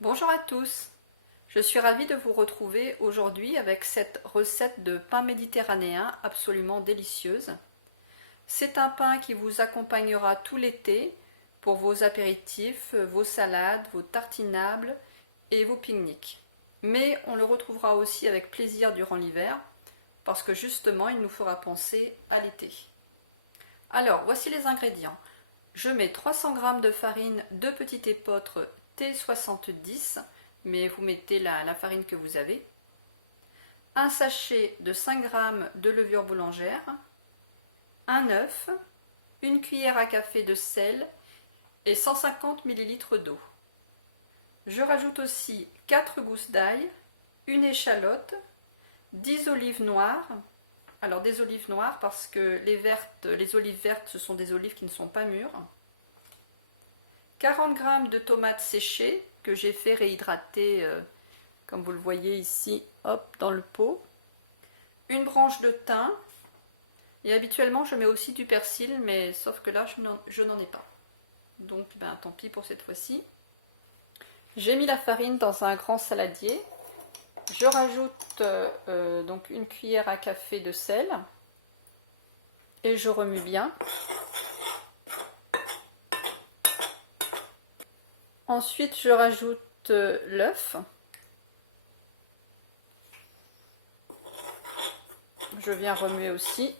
Bonjour à tous, je suis ravie de vous retrouver aujourd'hui avec cette recette de pain méditerranéen absolument délicieuse. C'est un pain qui vous accompagnera tout l'été pour vos apéritifs, vos salades, vos tartinables et vos pique-niques. Mais on le retrouvera aussi avec plaisir durant l'hiver parce que justement il nous fera penser à l'été. Alors voici les ingrédients. Je mets 300 g de farine de petit épeautre T70, mais vous mettez la farine que vous avez. Un sachet de 5 g de levure boulangère, un œuf, une cuillère à café de sel et 150 ml d'eau. Je rajoute aussi 4 gousses d'ail, une échalote, 10 olives noires. Alors des olives noires parce que les olives vertes, ce sont des olives qui ne sont pas mûres. 40 g de tomates séchées que j'ai fait réhydrater, comme vous le voyez ici, hop, dans le pot. Une branche de thym. Et habituellement, je mets aussi du persil, mais sauf que là, je n'en ai pas. Donc, tant pis pour cette fois-ci. J'ai mis la farine dans un grand saladier. Je rajoute donc une cuillère à café de sel. Et je remue bien. Ensuite, je rajoute l'œuf. Je viens remuer aussi.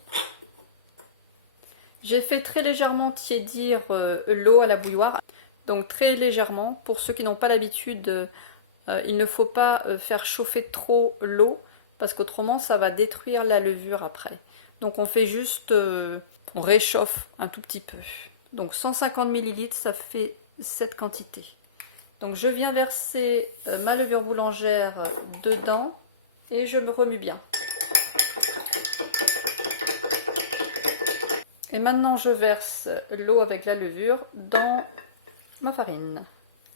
J'ai fait très légèrement tiédir l'eau à la bouilloire. Donc très légèrement. Pour ceux qui n'ont pas l'habitude, il ne faut pas faire chauffer trop l'eau parce qu'autrement ça va détruire la levure après. Donc on fait juste, on réchauffe un tout petit peu. Donc 150 ml, ça fait cette quantité. Donc je viens verser ma levure boulangère dedans et je me remue bien. Et maintenant je verse l'eau avec la levure dans ma farine.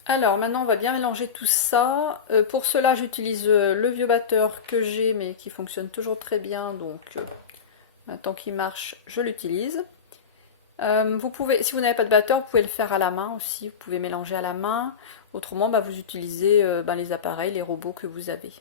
Alors maintenant on va bien mélanger tout ça. Pour cela j'utilise le vieux batteur que j'ai mais qui fonctionne toujours très bien, donc tant qu'il marche je l'utilise. Vous pouvez, si vous n'avez pas de batteur, vous pouvez le faire à la main aussi, vous pouvez mélanger à la main. Autrement vous utilisez les appareils, les robots que vous avez.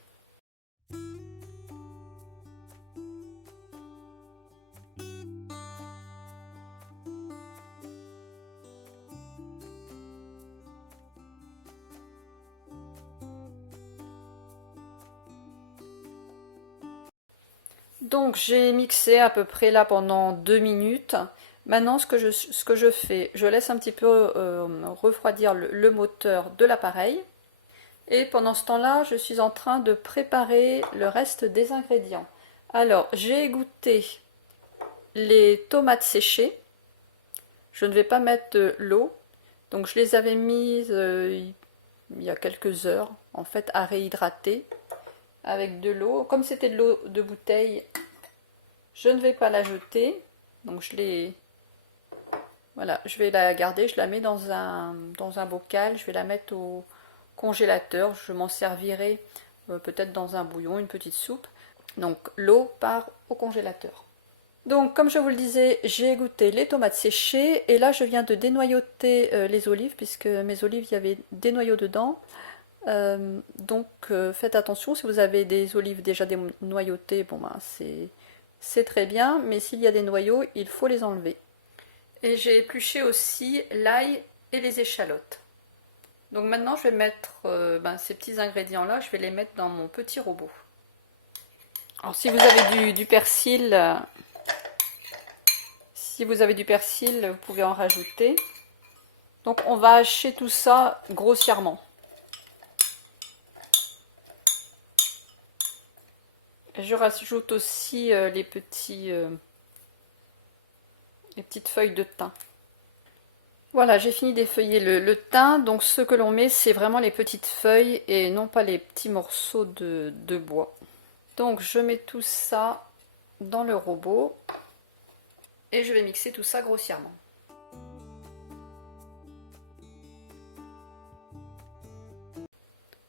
Donc j'ai mixé à peu près là pendant 2 minutes. Maintenant ce que je fais, je laisse un petit peu refroidir le moteur de l'appareil. Et pendant ce temps-là, je suis en train de préparer le reste des ingrédients. Alors j'ai égoutter les tomates séchées. Je ne vais pas mettre l'eau. Donc je les avais mises il y a quelques heures en fait à réhydrater avec de l'eau. Comme c'était de l'eau de bouteille, je ne vais pas la jeter. Donc voilà, je vais la garder, je la mets dans un bocal, je vais la mettre au congélateur, je m'en servirai peut-être dans un bouillon, une petite soupe. Donc l'eau part au congélateur. Donc comme je vous le disais, j'ai égoutter les tomates séchées et là je viens de dénoyauter les olives puisque mes olives, il y avait des noyaux dedans. Donc faites attention, si vous avez des olives déjà dénoyautées, c'est très bien, mais s'il y a des noyaux, il faut les enlever. Et j'ai épluché aussi l'ail et les échalotes. Donc maintenant je vais mettre ces petits ingrédients là, je vais les mettre dans mon petit robot. Alors si vous avez du persil, vous pouvez en rajouter. Donc on va hacher tout ça grossièrement. Je rajoute aussi les petites feuilles de thym. Voilà, j'ai fini d'effeuiller le thym. Donc ce que l'on met, c'est vraiment les petites feuilles et non pas les petits morceaux de bois. Donc je mets tout ça dans le robot et je vais mixer tout ça grossièrement.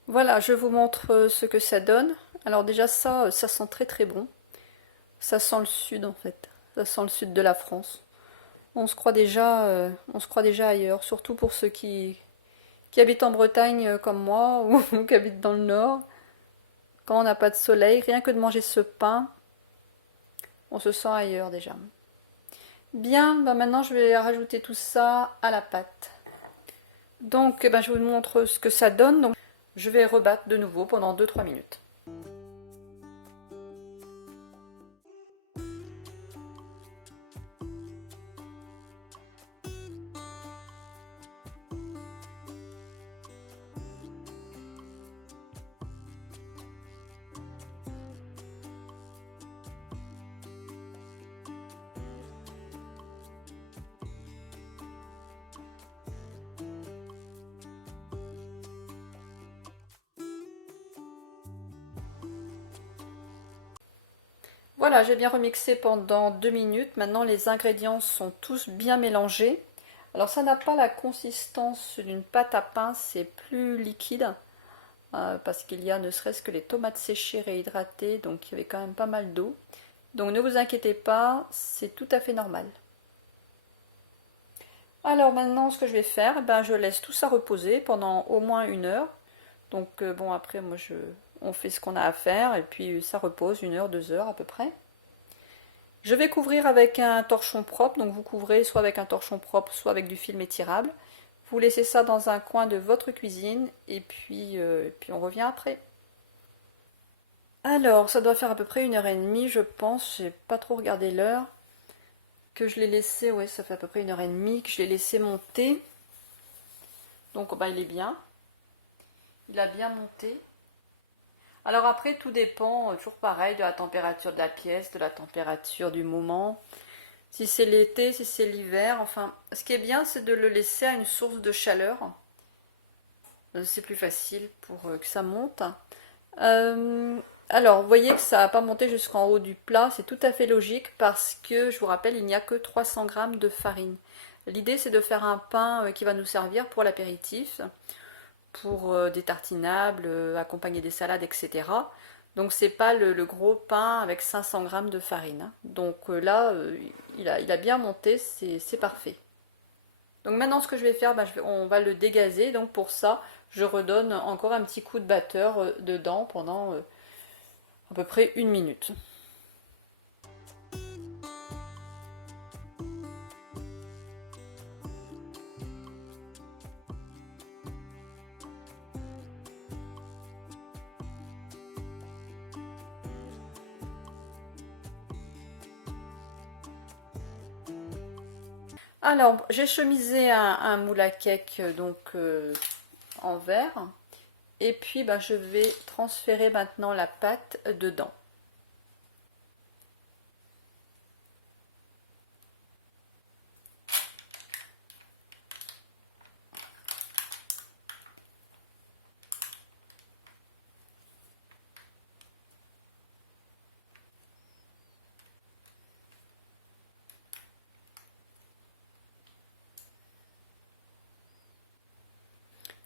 Voilà, je vous montre ce que ça donne. Alors déjà ça sent très très bon. Ça sent le sud en fait. Ça sent le sud de la France. On se croit déjà ailleurs, surtout pour ceux qui qui habitent en Bretagne comme moi ou qui habitent dans le nord, quand on n'a pas de soleil, rien que de manger ce pain, on se sent ailleurs déjà. Bien, ben maintenant je vais rajouter tout ça à la pâte. Donc ben, je vous montre ce que ça donne. Donc, je vais rebattre de nouveau pendant 2-3 minutes. Voilà, j'ai bien remixé pendant 2 minutes. Maintenant, les ingrédients sont tous bien mélangés. Alors, ça n'a pas la consistance d'une pâte à pain, c'est plus liquide. Parce qu'il y a ne serait-ce que les tomates séchées réhydratées, donc il y avait quand même pas mal d'eau. Donc, ne vous inquiétez pas, c'est tout à fait normal. Alors, maintenant, ce que je vais faire, ben, je laisse tout ça reposer pendant au moins 1 heure. Donc, bon, après, on fait ce qu'on a à faire et puis ça repose 1 heure, 2 heures à peu près. Je vais couvrir avec un torchon propre, donc vous couvrez soit avec un torchon propre, soit avec du film étirable. Vous laissez ça dans un coin de votre cuisine et puis on revient après. Alors, ça doit faire à peu près 1 heure et demie, je pense. J'ai pas trop regardé l'heure. Que je l'ai laissé, ouais, ça fait à peu près 1 heure et demie que je l'ai laissé monter. Donc, bah, il est bien. Il a bien monté. Alors après, tout dépend, toujours pareil, de la température de la pièce, de la température du moment. Si c'est l'été, si c'est l'hiver, enfin, ce qui est bien, c'est de le laisser à une source de chaleur. C'est plus facile pour que ça monte. Alors, vous voyez que ça n'a pas monté jusqu'en haut du plat, c'est tout à fait logique parce que, je vous rappelle, il n'y a que 300 g de farine. L'idée, c'est de faire un pain qui va nous servir pour l'apéritif, pour des tartinables, accompagner des salades, etc. Donc c'est pas le gros pain avec 500 g de farine, hein. Donc là, il a bien monté, c'est parfait. Donc maintenant, ce que je vais faire, on va le dégazer. Donc pour ça, je redonne encore un petit coup de batteur dedans pendant à peu près 1 minute. Alors, j'ai chemisé un moule à cake en verre. Et puis, je vais transférer maintenant la pâte dedans.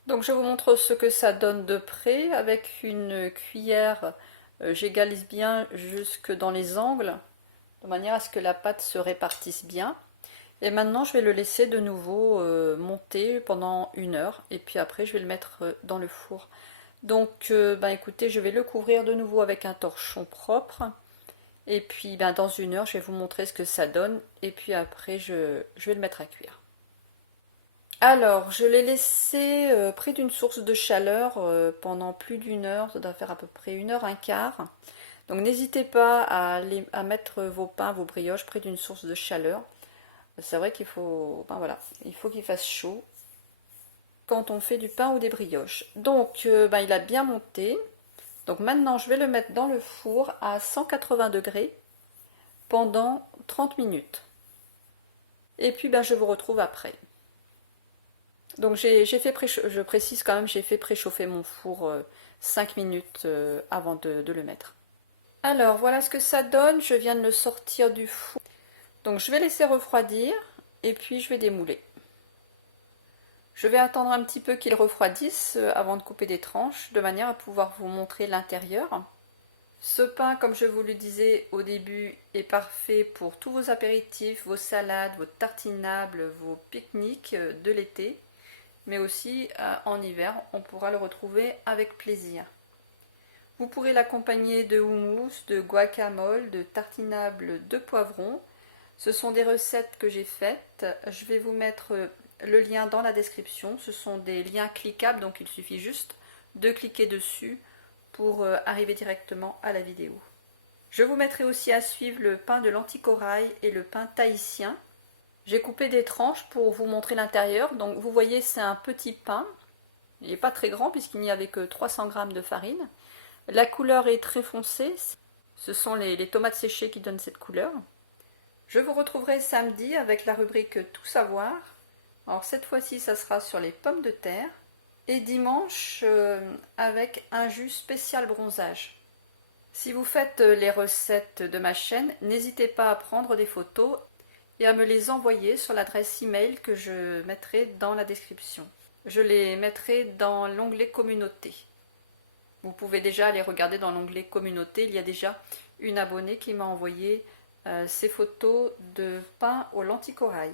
Donc je vous montre ce que ça donne de près. Avec une cuillère, j'égalise bien jusque dans les angles, de manière à ce que la pâte se répartisse bien. Et maintenant je vais le laisser de nouveau monter pendant 1 heure. Et puis après je vais le mettre dans le four. Donc écoutez, je vais le couvrir de nouveau avec un torchon propre. Et puis dans 1 heure je vais vous montrer ce que ça donne. Et puis après je vais le mettre à cuire. Alors, je l'ai laissé près d'une source de chaleur pendant plus d'1 heure, ça doit faire à peu près 1 heure, 1 quart. Donc n'hésitez pas à mettre vos pains, vos brioches près d'une source de chaleur. C'est vrai qu'il faut, voilà, il faut qu'il fasse chaud quand on fait du pain ou des brioches. Donc, il a bien monté. Donc maintenant, je vais le mettre dans le four à 180 degrés pendant 30 minutes. Et puis, je vous retrouve après. Donc je précise quand même, j'ai fait préchauffer mon four 5 minutes avant de le mettre. Alors voilà ce que ça donne, je viens de le sortir du four. Donc je vais laisser refroidir et puis je vais démouler. Je vais attendre un petit peu qu'il refroidisse avant de couper des tranches, de manière à pouvoir vous montrer l'intérieur. Ce pain, comme je vous le disais au début, est parfait pour tous vos apéritifs, vos salades, vos tartinables, vos pique-niques de l'été. mais aussi en hiver, on pourra le retrouver avec plaisir. Vous pourrez l'accompagner de houmous, de guacamole, de tartinables de poivrons. Ce sont des recettes que j'ai faites. Je vais vous mettre le lien dans la description. Ce sont des liens cliquables, donc il suffit juste de cliquer dessus pour arriver directement à la vidéo. Je vous mettrai aussi à suivre le pain de l'anticorail et le pain tahitien. J'ai coupé des tranches pour vous montrer l'intérieur. Donc vous voyez, c'est un petit pain. Il n'est pas très grand puisqu'il n'y avait que 300 g de farine. La couleur est très foncée. Ce sont les tomates séchées qui donnent cette couleur. Je vous retrouverai samedi avec la rubrique Tout savoir. Alors cette fois-ci, ça sera sur les pommes de terre. Et dimanche, avec un jus spécial bronzage. Si vous faites les recettes de ma chaîne, n'hésitez pas à prendre des photos et à me les envoyer sur l'adresse email que je mettrai dans la description. Je les mettrai dans l'onglet Communauté. Vous pouvez déjà aller regarder dans l'onglet Communauté, il y a déjà une abonnée qui m'a envoyé ces photos de pain au lentilles-corail.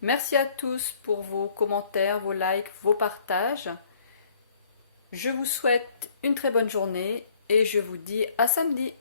Merci à tous pour vos commentaires, vos likes, vos partages. Je vous souhaite une très bonne journée et je vous dis à samedi.